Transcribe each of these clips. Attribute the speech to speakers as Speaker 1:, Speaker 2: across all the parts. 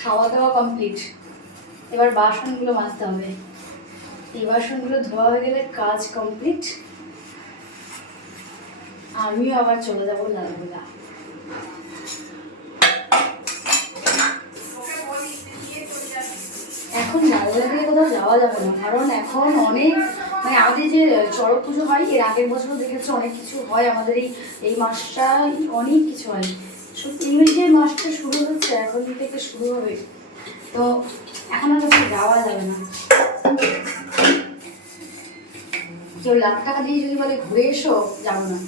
Speaker 1: খাওয়া দাওয়া কমপ্লিট এবার বাসনগুলো মাজতে হবে। এই বাসনগুলো ধোয়া হয়ে গেলে কাজ কমপ্লিট আমিও আবার চলে যাব লালগোলা। এখন লালগোলা থেকে কোথাও যাওয়া যাবে না, কারণ এখন অনেক মানে আমাদের যে চড়ক পুজো হয়, এর আগের বছরও দেখেছি অনেক কিছু হয় আমাদের এই এই মাসটাই অনেক কিছু হয়। সত্যি মাসটা শুরু হচ্ছে, এখন থেকে শুরু হবে। তো এখন আর কোথাও যাওয়া যাবে না। কেউ লাখ টাকা দিয়ে যদি বলে ঘুরে এসো, যাব না।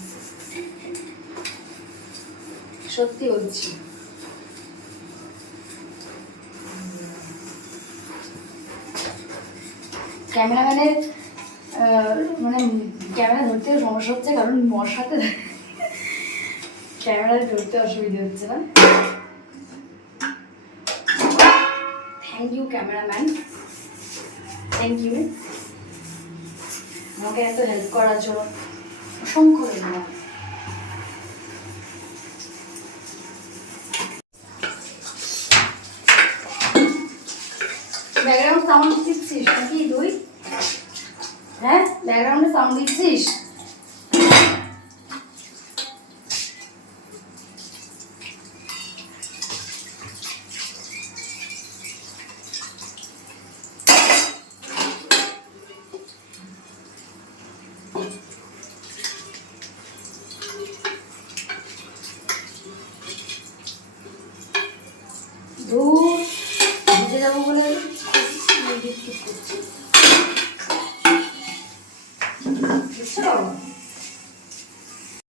Speaker 1: সত্যি বলছি। ক্যামেরাম্যানের মানে ক্যামেরা ধরতে সমস্যা হচ্ছে, কারণ মশাতে ক্যামেরা ধরতে অসুবিধা হচ্ছে না। Thank you cameraman thank you আমাকে এত হেল্প করার জন্য অসংখ্য ধন্যবাদ। ব্যাকগ্রাউন্ড সাউন্ড দিচ্ছিস নাকি দুই হ্যাঁ ব্যাকগ্রাউন্ডে সাউন্ড দিচ্ছিস? দূর ভিজে যাব বলে করছি বুঝছ